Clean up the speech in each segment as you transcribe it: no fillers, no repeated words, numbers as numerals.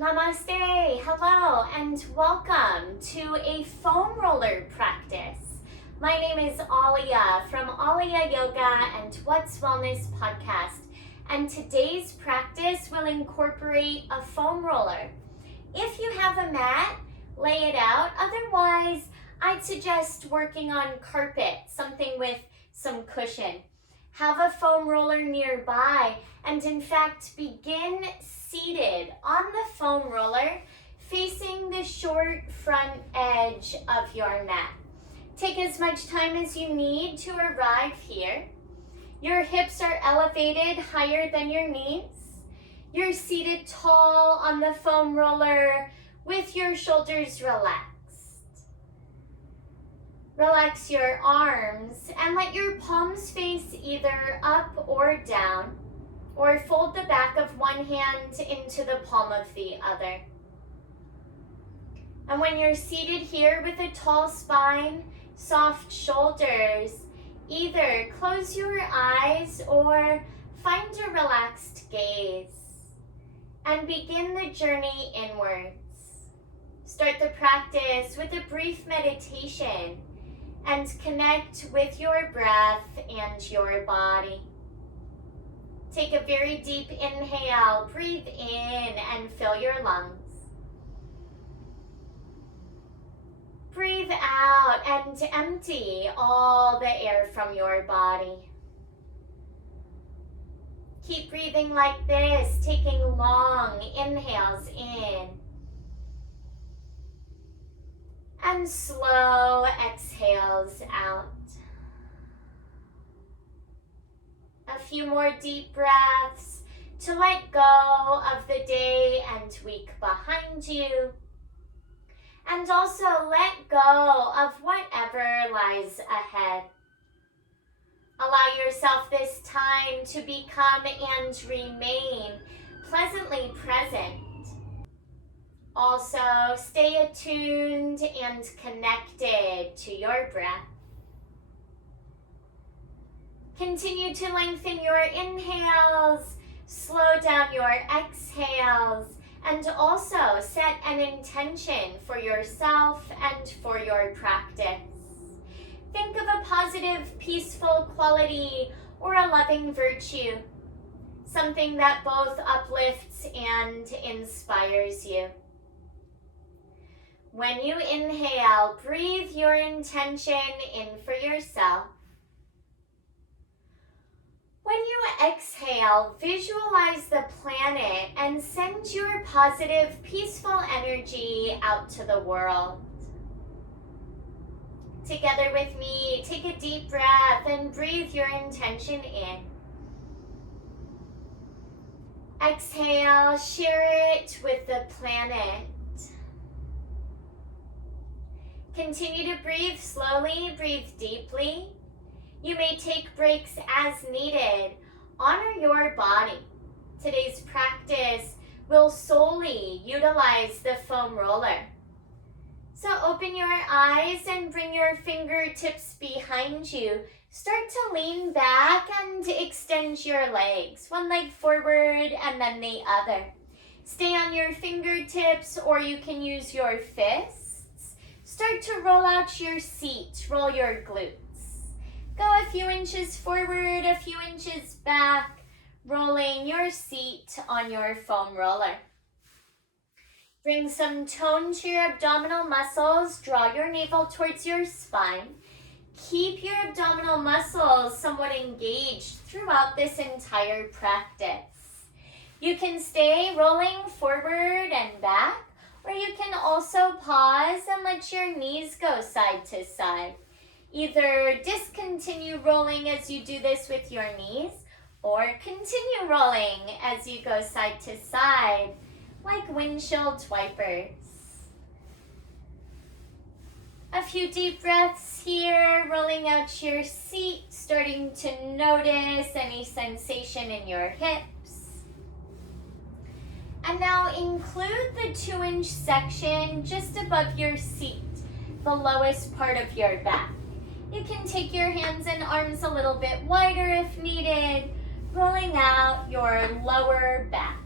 Namaste, hello, and welcome to a foam roller practice. My name is Ahlia from Ahlia Yoga and What's Wellness podcast, and today's practice will incorporate a foam roller. If you have a mat, lay it out. Otherwise, I'd suggest working on carpet, something with some cushion. Have a foam roller nearby, and in fact, begin seated on the foam roller, facing the short front edge of your mat. Take as much time as you need to arrive here. Your hips are elevated higher than your knees. You're seated tall on the foam roller with your shoulders relaxed. Relax your arms and let your palms face either up or down, or fold the back of one hand into the palm of the other. And when you're seated here with a tall spine, soft shoulders, either close your eyes or find a relaxed gaze and begin the journey inwards. Start the practice with a brief meditation and connect with your breath and your body. Take a very deep inhale, breathe in and fill your lungs. Breathe out and empty all the air from your body. Keep breathing like this, taking long inhales in and slow exhales out. A few more deep breaths to let go of the day and week behind you, and also let go of whatever lies ahead. Allow yourself this time to become and remain pleasantly present. Also, stay attuned and connected to your breath. Continue to lengthen your inhales, slow down your exhales, and also set an intention for yourself and for your practice. Think of a positive, peaceful quality or a loving virtue, something that both uplifts and inspires you. When you inhale, breathe your intention in for yourself. When you exhale, visualize the planet and send your positive, peaceful energy out to the world. Together with me, take a deep breath and breathe your intention in. Exhale, share it with the planet. Continue to breathe slowly, breathe deeply. You may take breaks as needed. Honor your body. Today's practice will solely utilize the foam roller. So open your eyes and bring your fingertips behind you. Start to lean back and extend your legs. One leg forward and then the other. Stay on your fingertips, or you can use your fists. Start to roll out your seat. Roll your glutes. Go a few inches forward, a few inches back, rolling your seat on your foam roller. Bring some tone to your abdominal muscles. Draw your navel towards your spine. Keep your abdominal muscles somewhat engaged throughout this entire practice. You can stay rolling forward and back, or you can also pause and let your knees go side to side. Either discontinue rolling as you do this with your knees, or continue rolling as you go side to side, like windshield wipers. A few deep breaths here, rolling out your seat, starting to notice any sensation in your hips. And now include the 2-inch section just above your seat, the lowest part of your back. You can take your hands and arms a little bit wider if needed, rolling out your lower back.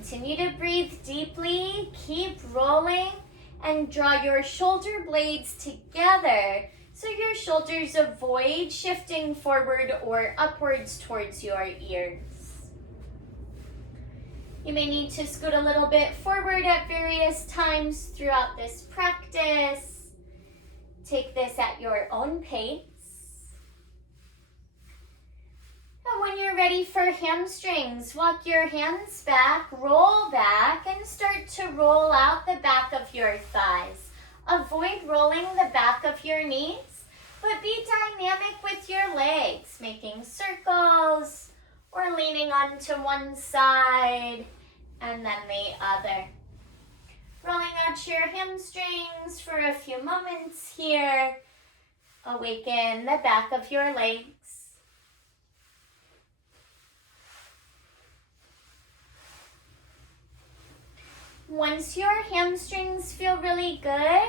Continue to breathe deeply, keep rolling, and draw your shoulder blades together so your shoulders avoid shifting forward or upwards towards your ears. You may need to scoot a little bit forward at various times throughout this practice. Take this at your own pace. And when you're ready for hamstrings, walk your hands back, roll back, and start to roll out the back of your thighs. Avoid rolling the back of your knees, but be dynamic with your legs, making circles or leaning onto one side and then the other. Rolling out your hamstrings for a few moments here. Awaken the back of your legs. Once your hamstrings feel really good,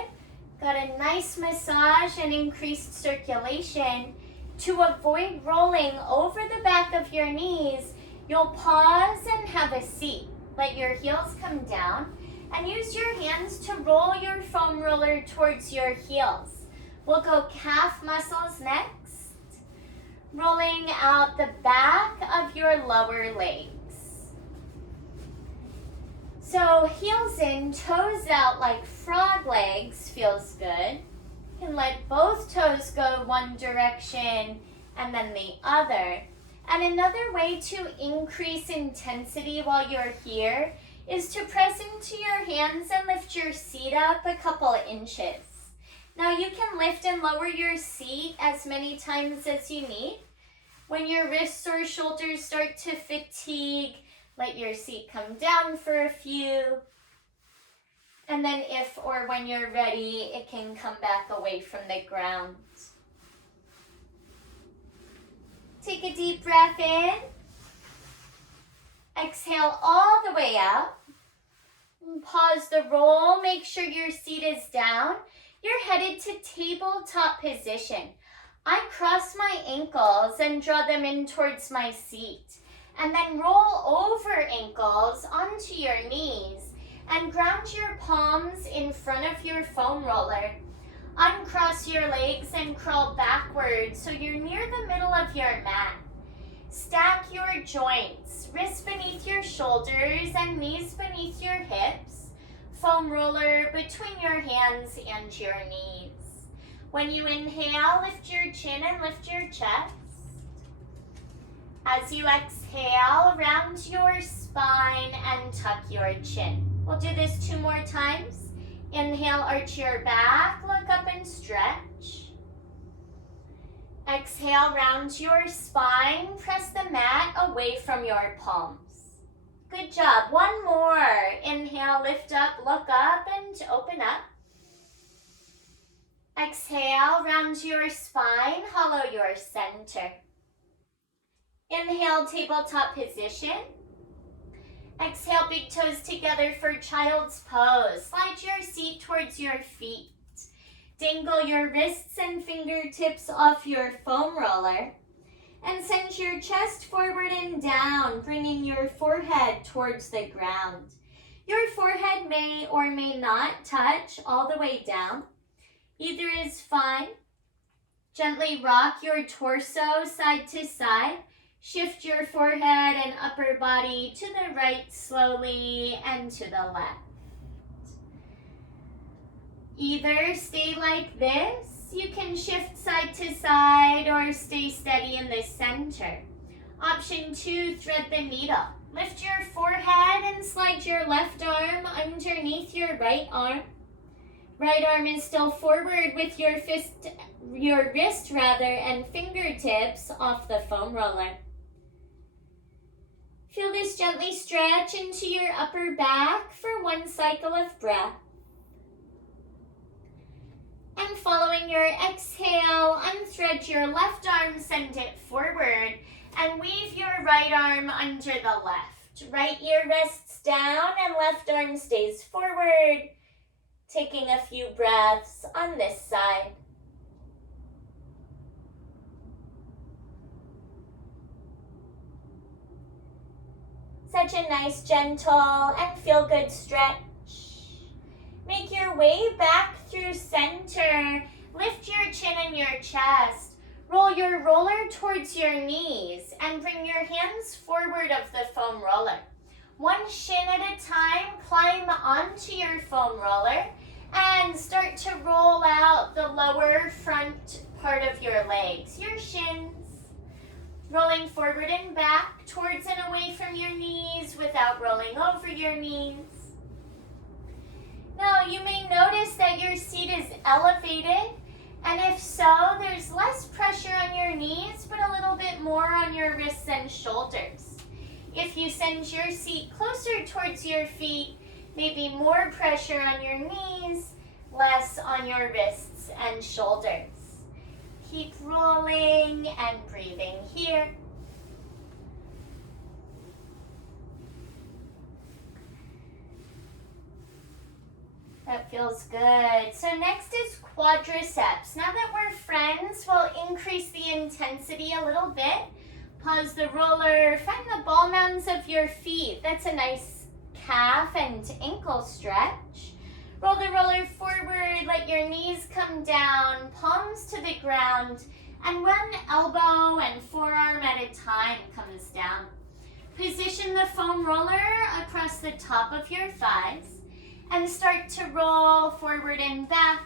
got a nice massage and increased circulation, to avoid rolling over the back of your knees, you'll pause and have a seat. Let your heels come down and use your hands to roll your foam roller towards your heels. We'll go calf muscles next, rolling out the back of your lower legs. So heels in, toes out like frog legs feels good. You can let both toes go one direction and then the other. And another way to increase intensity while you're here is to press into your hands and lift your seat up a couple inches. Now you can lift and lower your seat as many times as you need. When your wrists or shoulders start to fatigue, let your seat come down for a few. And then if or when you're ready, it can come back away from the ground. Take a deep breath in. Exhale all the way out. And pause the roll. Make sure your seat is down. You're headed to tabletop position. I cross my ankles and draw them in towards my seat. And then roll over ankles onto your knees and ground your palms in front of your foam roller. Uncross your legs and crawl backwards so you're near the middle of your mat. Stack your joints, wrists beneath your shoulders and knees beneath your hips. Foam roller between your hands and your knees. When you inhale, lift your chin and lift your chest. As you exhale, round your spine and tuck your chin. We'll do this 2 more times. Inhale, arch your back, look up and stretch. Exhale, round your spine, press the mat away from your palms. Good job. 1 more. Inhale, lift up, look up and open up. Exhale, round your spine, hollow your center. Inhale, tabletop position. Exhale, big toes together for child's pose. Slide your seat towards your feet. Dangle your wrists and fingertips off your foam roller. And send your chest forward and down, bringing your forehead towards the ground. Your forehead may or may not touch all the way down. Either is fine. Gently rock your torso side to side. Shift your forehead and upper body to the right slowly and to the left. Either stay like this, you can shift side to side, or stay steady in the center. Option 2, thread the needle. Lift your forehead and slide your left arm underneath your right arm. Right arm is still forward with your wrist and fingertips off the foam roller. Feel this gently stretch into your upper back for 1 cycle of breath. And following your exhale, unthread your left arm, send it forward, and weave your right arm under the left. Right ear rests down and left arm stays forward. Taking a few breaths on this side. Such a nice, gentle, and feel-good stretch. Make your way back through center. Lift your chin and your chest. Roll your roller towards your knees and bring your hands forward of the foam roller. One shin at a time, climb onto your foam roller and start to roll out the lower front part of your legs, your shins. Rolling forward and back, towards and away from your knees without rolling over your knees. Now you may notice that your seat is elevated, and if so, there's less pressure on your knees, but a little bit more on your wrists and shoulders. If you send your seat closer towards your feet, maybe more pressure on your knees, less on your wrists and shoulders. Keep rolling and breathing here. That feels good. So next is quadriceps. Now that we're friends, we'll increase the intensity a little bit. Pause the roller, find the ball mounds of your feet. That's a nice calf and ankle stretch. Roll the roller forward, let your knees come down, palms to the ground, and one elbow and forearm at a time comes down. Position the foam roller across the top of your thighs and start to roll forward and back,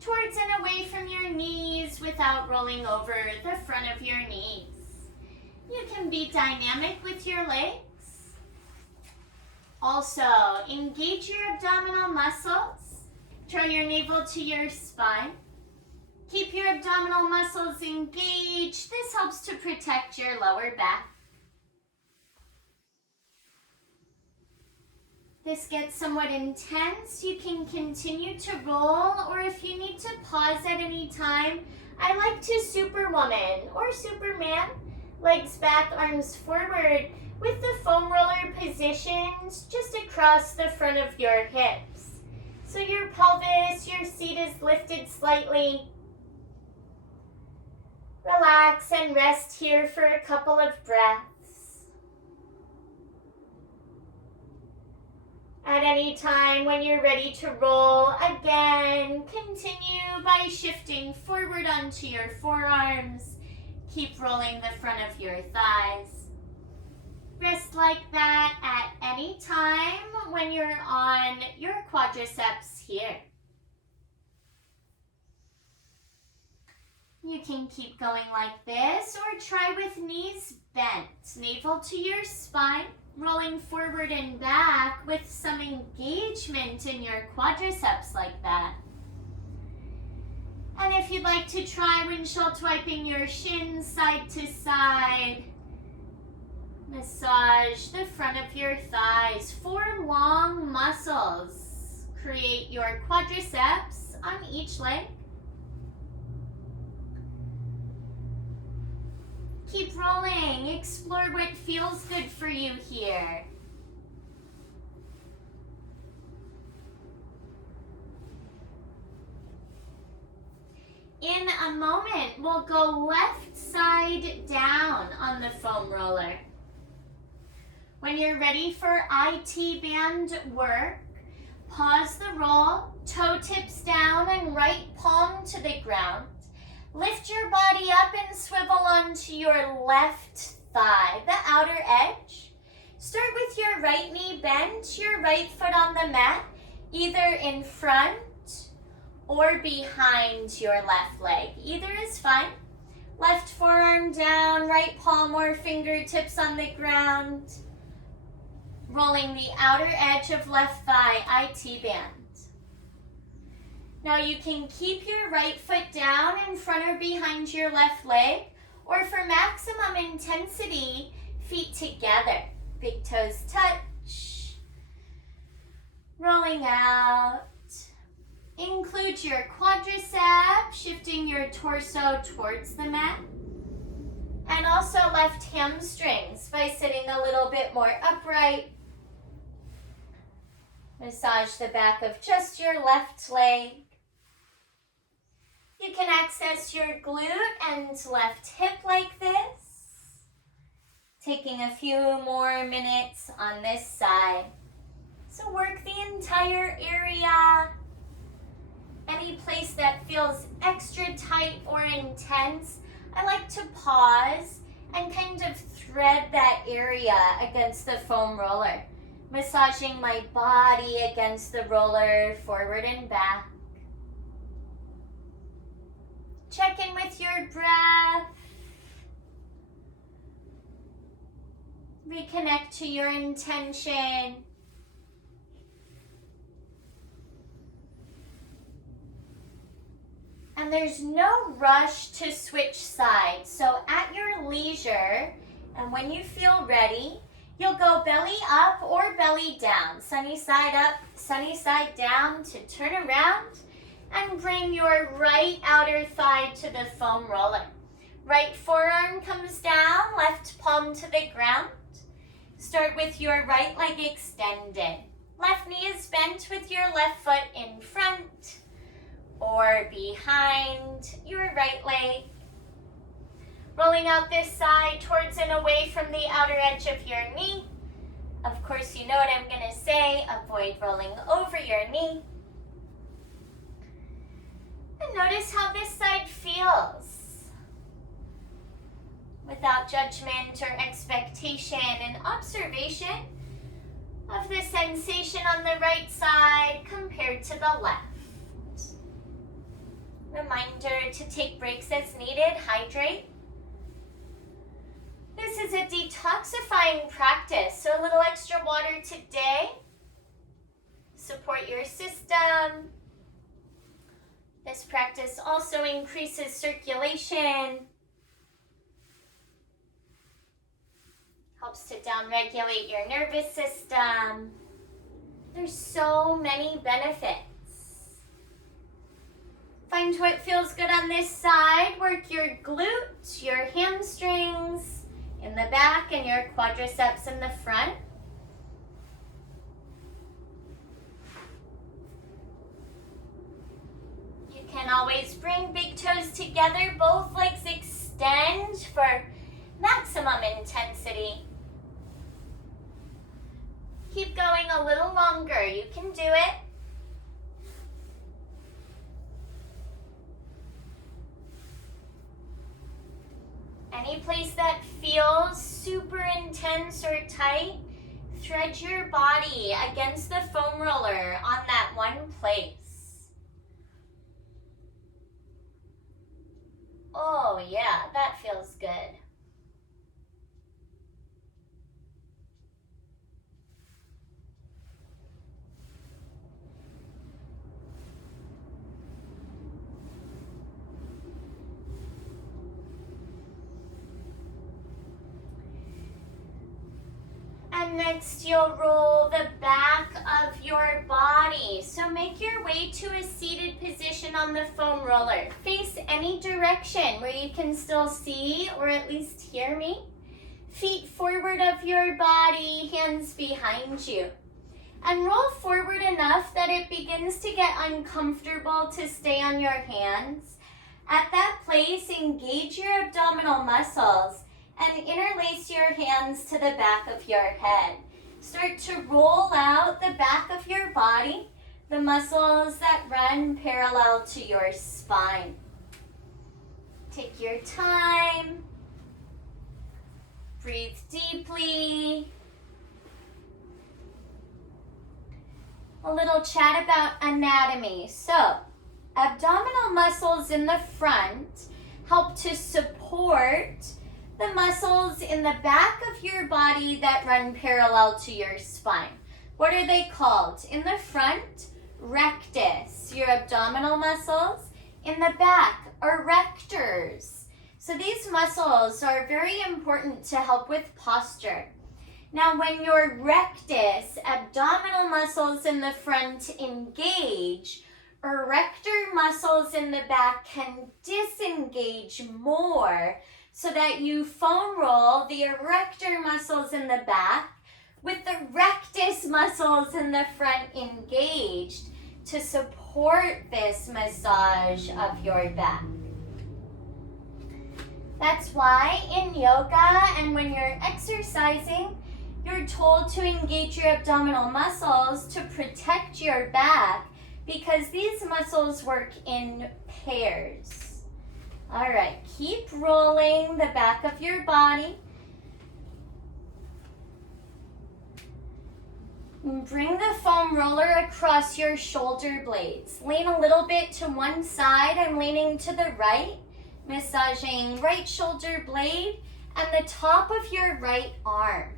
towards and away from your knees without rolling over the front of your knees. You can be dynamic with your legs. Also, engage your abdominal muscles. Draw your navel to your spine. Keep your abdominal muscles engaged. This helps to protect your lower back. This gets somewhat intense. You can continue to roll, or if you need to pause at any time, I like to Superwoman or Superman. Legs back, arms forward, with the foam roller positioned just across the front of your hips. So your pelvis, your seat is lifted slightly. Relax and rest here for a couple of breaths. At any time when you're ready to roll, again, continue by shifting forward onto your forearms. Keep rolling the front of your thighs. Rest like that at any time when you're on your quadriceps here. You can keep going like this, or try with knees bent, navel to your spine, rolling forward and back with some engagement in your quadriceps like that. And if you'd like to try windshield wiping your shins side to side, massage the front of your thighs. 4 long muscles create your quadriceps on each leg. Keep rolling. Explore what feels good for you here. In a moment, we'll go left side down on the foam roller. When you're ready for IT band work, pause the roll, toe tips down and right palm to the ground. Lift your body up and swivel onto your left thigh, the outer edge. Start with your right knee bent, your right foot on the mat, either in front or behind your left leg. Either is fine. Left forearm down, right palm or fingertips on the ground. Rolling the outer edge of left thigh, IT band. Now you can keep your right foot down in front or behind your left leg, or for maximum intensity, feet together. Big toes touch. Rolling out. Include your quadriceps, shifting your torso towards the mat. And also left hamstrings by sitting a little bit more upright. Massage the back of just your left leg. You can access your glute and left hip like this. Taking a few more minutes on this side. So work the entire area. Any place that feels extra tight or intense, I like to pause and kind of thread that area against the foam roller. Massaging my body against the roller, forward and back. Check in with your breath. Reconnect to your intention. And there's no rush to switch sides. So at your leisure, and when you feel ready, you'll go belly up or belly down. Sunny side up, sunny side down to turn around and bring your right outer thigh to the foam roller. Right forearm comes down, left palm to the ground. Start with your right leg extended. Left knee is bent with your left foot in front or behind your right leg. Rolling out this side towards and away from the outer edge of your knee. Of course, you know what I'm going to say. Avoid rolling over your knee. And notice how this side feels. Without judgment or expectation, and observation of the sensation on the right side compared to the left. Reminder to take breaks as needed, hydrate. This is a detoxifying practice, so a little extra water today. Support your system. This practice also increases circulation. Helps to downregulate your nervous system. There's so many benefits. Find what feels good on this side. Work your glutes, your hamstrings in the back, and your quadriceps in the front. You can always bring big toes together. Both legs extend for maximum intensity. Keep going a little longer. You can do it. Any place that feels super intense or tight, thread your body against the foam roller on that one place. Oh yeah, that feels good. And next you'll roll the back of your body. So make your way to a seated position on the foam roller. Face any direction where you can still see or at least hear me. Feet forward of your body, hands behind you. And roll forward enough that it begins to get uncomfortable to stay on your hands. At that place, engage your abdominal muscles and interlace your hands to the back of your head. Start to roll out the back of your body, the muscles that run parallel to your spine. Take your time. Breathe deeply. A little chat about anatomy. So, abdominal muscles in the front help to support the muscles in the back of your body that run parallel to your spine. What are they called? In the front, rectus, your abdominal muscles. In the back, erectors. So these muscles are very important to help with posture. Now when your rectus, abdominal muscles in the front engage, erector muscles in the back can disengage more, so that you foam roll the erector muscles in the back with the rectus muscles in the front engaged to support this massage of your back. That's why in yoga and when you're exercising, you're told to engage your abdominal muscles to protect your back because these muscles work in pairs. All right, keep rolling the back of your body. Bring the foam roller across your shoulder blades. Lean a little bit to one side. I'm leaning to the right, massaging right shoulder blade and the top of your right arm.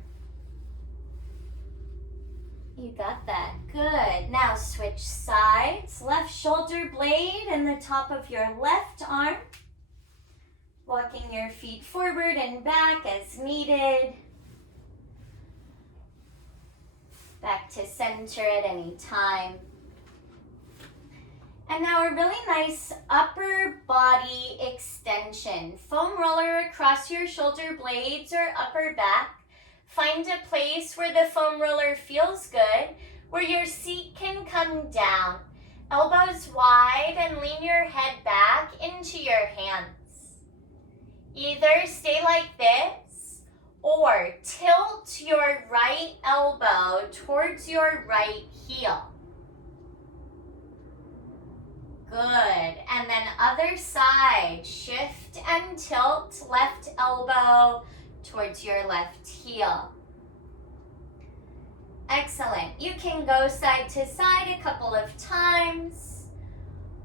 You got that. Good. Now switch sides. Left shoulder blade and the top of your left arm. Walking your feet forward and back as needed. Back to center at any time. And now a really nice upper body extension. Foam roller across your shoulder blades or upper back. Find a place where the foam roller feels good, where your seat can come down. Elbows wide and lean your head back into your hands. Either stay like this or tilt your right elbow towards your right heel. Good. And then other side, shift and tilt left elbow towards your left heel. Excellent. You can go side to side a couple of times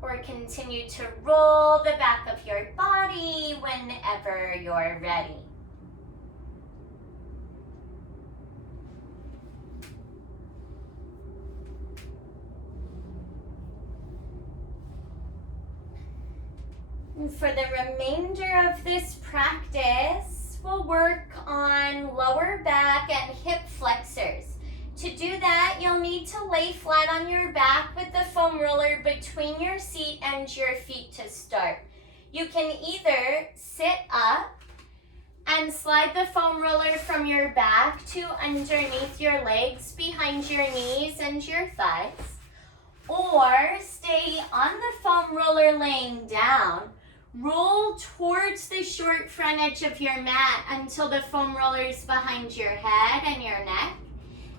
or continue to roll the back of your body whenever you're ready. For the remainder of this practice, we'll work on lower back and hip flexors. To do that, you'll need to lay flat on your back with the foam roller between your seat and your feet to start. You can either sit up and slide the foam roller from your back to underneath your legs, behind your knees and your thighs, or stay on the foam roller laying down. Roll towards the short front edge of your mat until the foam roller is behind your head and your neck.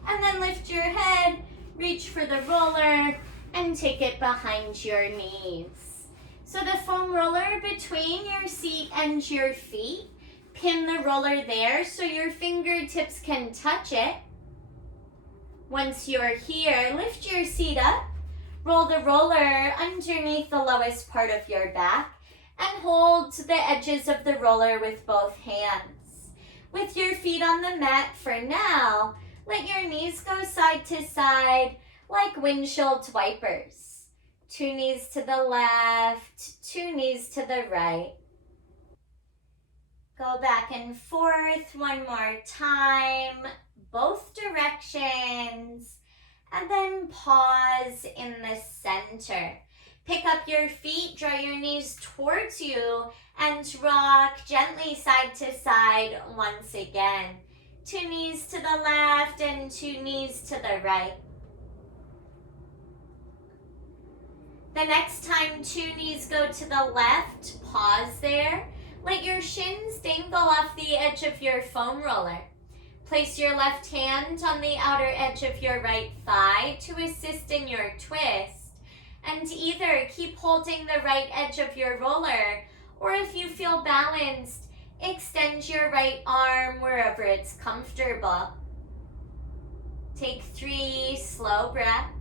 And then lift your head, reach for the roller, and take it behind your knees. So the foam roller between your seat and your feet. Pin the roller there so your fingertips can touch it. Once you're here, lift your seat up. Roll the roller underneath the lowest part of your back and hold the edges of the roller with both hands. With your feet on the mat for now, let your knees go side to side like windshield wipers. 2 knees to the left, 2 knees to the right. Go back and forth one more time, both directions, and then pause in the center. Pick up your feet, draw your knees towards you, and rock gently side to side once again. 2 knees to the left and 2 knees to the right. The next time 2 knees go to the left, pause there. Let your shins dangle off the edge of your foam roller. Place your left hand on the outer edge of your right thigh to assist in your twist. And either keep holding the right edge of your roller, or if you feel balanced, extend your right arm wherever it's comfortable. Take 3 slow breaths.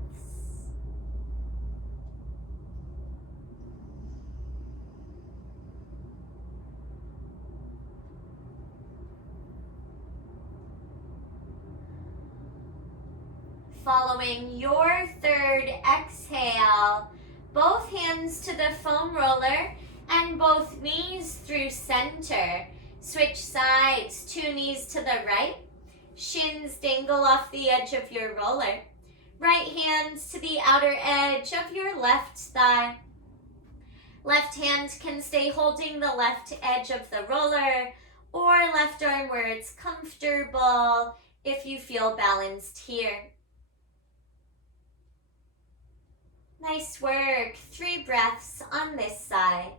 Following your third exhale, both hands to the foam roller and both knees through center. Switch sides, 2 knees to the right. Shins dangle off the edge of your roller. Right hands to the outer edge of your left thigh. Left hand can stay holding the left edge of the roller, or left arm where it's comfortable if you feel balanced here. Nice work. 3 breaths on this side.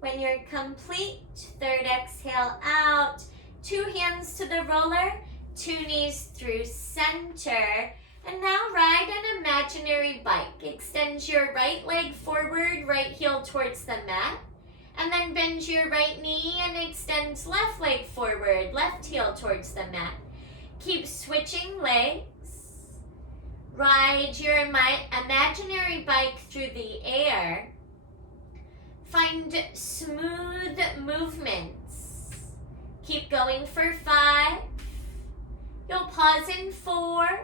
When you're complete, third exhale out. 2 hands to the roller, 2 knees through center. And now ride an imaginary bike. Extend your right leg forward, right heel towards the mat. And then bend your right knee and extend left leg forward, left heel towards the mat. Keep switching legs. Ride your imaginary bike through the air. Find smooth movements. Keep going for 5. You'll pause in 4.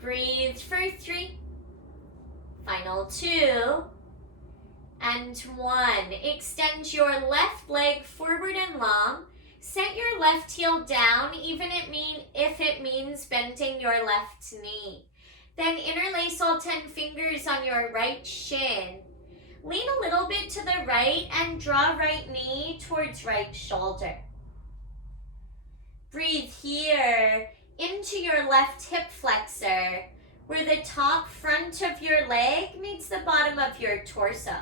Breathe for 3. Final 2. And 1. Extend your left leg forward and long. Set your left heel down, even if it means bending your left knee. Then interlace all 10 fingers on your right shin. Lean a little bit to the right and draw right knee towards right shoulder. Breathe here into your left hip flexor, where the top front of your leg meets the bottom of your torso.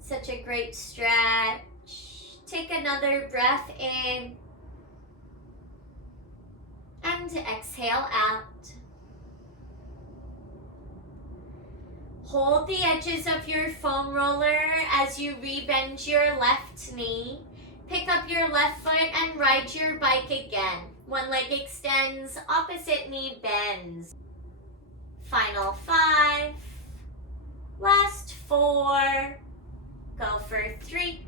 Such a great stretch. Take another breath in and exhale out. Hold the edges of your foam roller as you rebend your left knee. Pick up your left foot and ride your bike again. One leg extends, opposite knee bends. Final 5. Last 4. Go for 3.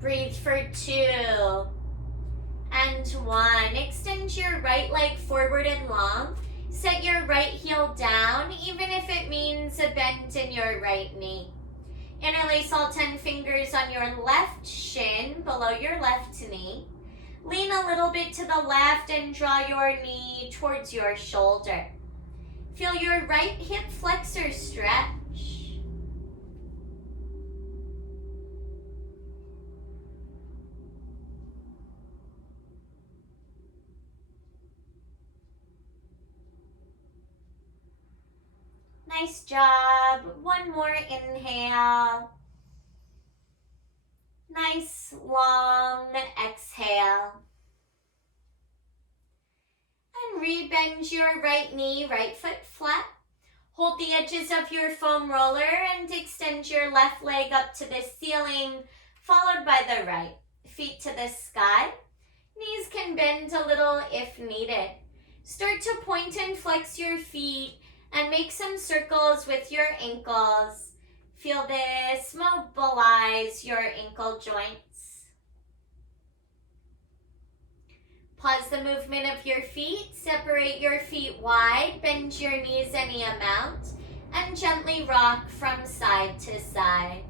Breathe for 2. And 1. Extend your right leg forward and long. Set your right heel down, even if it means a bend in your right knee. Interlace all 10 fingers on your left shin below your left knee. Lean a little bit to the left and draw your knee towards your shoulder. Feel your right hip flexor stretch. Nice job. One more inhale. Nice long exhale. And rebend your right knee, right foot flat. Hold the edges of your foam roller and extend your left leg up to the ceiling, followed by the right. Feet to the sky. Knees can bend a little if needed. Start to point and flex your feet and make some circles with your ankles. Feel this, mobilize your ankle joints. Pause the movement of your feet, separate your feet wide, bend your knees any amount, and gently rock from side to side.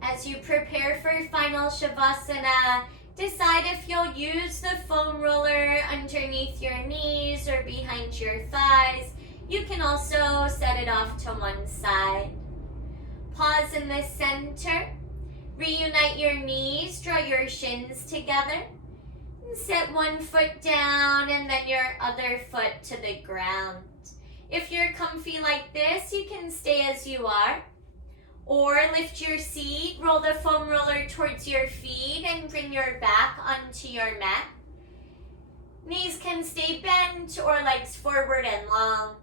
As you prepare for final Shavasana, decide if you'll use the foam roller underneath your knees or behind your thighs. You can also set it off to one side. Pause in the center. Reunite your knees, draw your shins together. And set one foot down and then your other foot to the ground. If you're comfy like this, you can stay as you are. Or lift your seat, roll the foam roller towards your feet and bring your back onto your mat. Knees can stay bent or legs forward and long.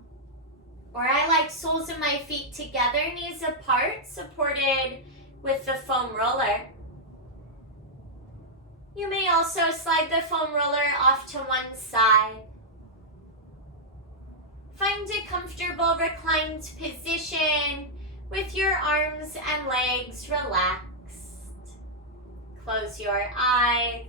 Or I like soles of my feet together, knees apart, supported with the foam roller. You may also slide the foam roller off to one side. Find a comfortable reclined position with your arms and legs relaxed. Close your eyes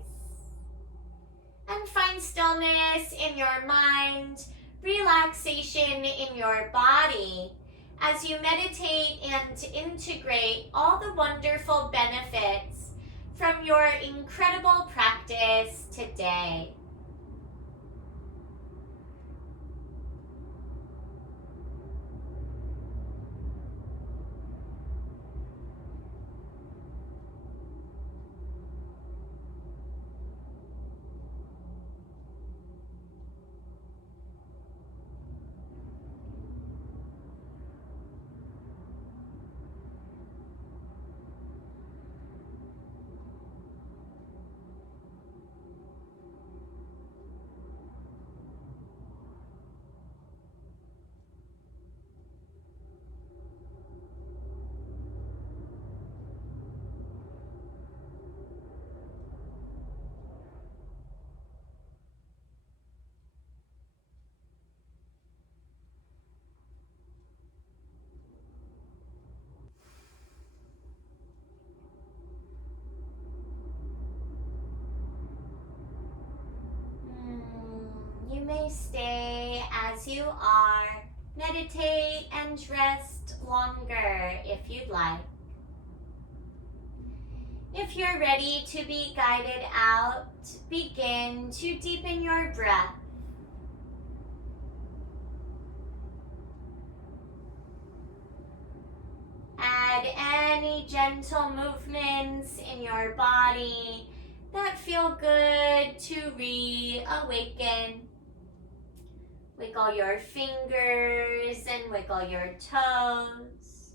and find stillness in your mind, relaxation in your body as you meditate and integrate all the wonderful benefits from your incredible practice today. may stay as you are. Meditate and rest longer if you'd like. If you're ready to be guided out, begin to deepen your breath. Add any gentle movements in your body that feel good to reawaken. Wiggle your fingers and wiggle your toes.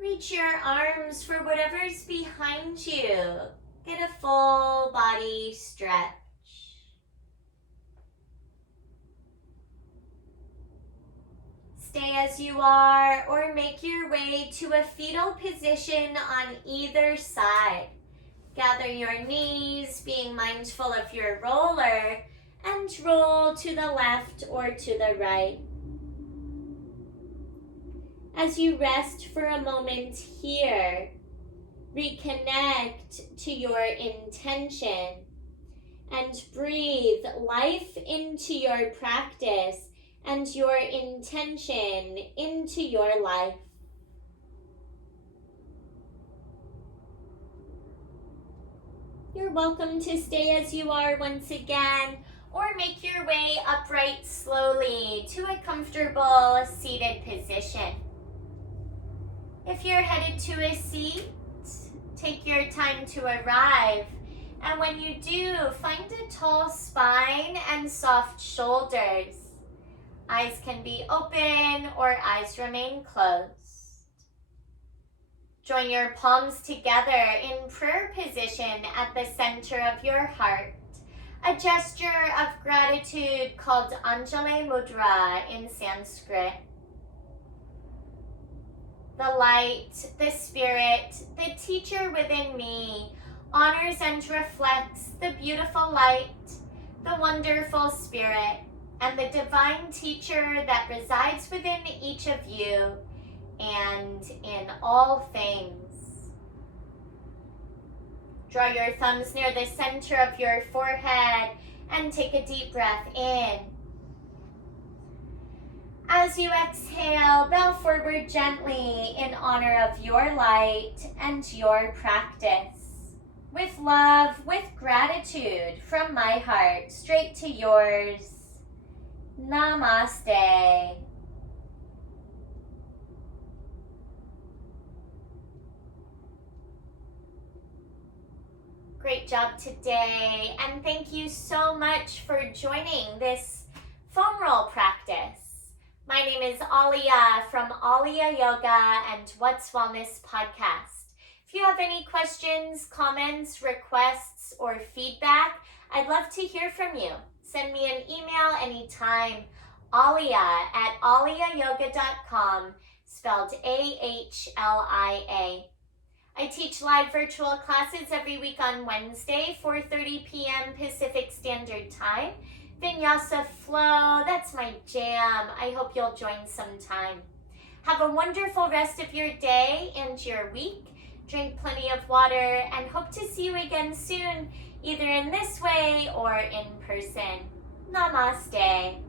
Reach your arms for whatever's behind you. Get a full body stretch. Stay as you are or make your way to a fetal position on either side. Gather your knees, being mindful of your roller, and roll to the left or to the right. As you rest for a moment here, reconnect to your intention and breathe life into your practice and your intention into your life. You're welcome to stay as you are once again, or make your way upright slowly to a comfortable seated position. If you're headed to a seat, take your time to arrive. And when you do, find a tall spine and soft shoulders. Eyes can be open or eyes remain closed. Join your palms together in prayer position at the center of your heart, a gesture of gratitude called Anjali Mudra in Sanskrit. The light, the spirit, the teacher within me honors and reflects the beautiful light, the wonderful spirit, and the divine teacher that resides within each of you and in all things. Draw your thumbs near the center of your forehead and take a deep breath in. As you exhale, bow forward gently in honor of your light and your practice. With love, with gratitude from my heart, straight to yours. Namaste. Great job today, and thank you so much for joining this foam roll practice. My name is Ahlia from Ahlia Yoga and What's Wellness podcast. If you have any questions, comments, requests, or feedback, I'd love to hear from you. Send me an email anytime, ahlia@ahliayoga.com, spelled A-H-L-I-A. I teach live virtual classes every week on Wednesday, 4:30 p.m. Pacific Standard Time. Vinyasa flow, that's my jam. I hope you'll join sometime. Have a wonderful rest of your day and your week. Drink plenty of water and hope to see you again soon, either in this way or in person. Namaste.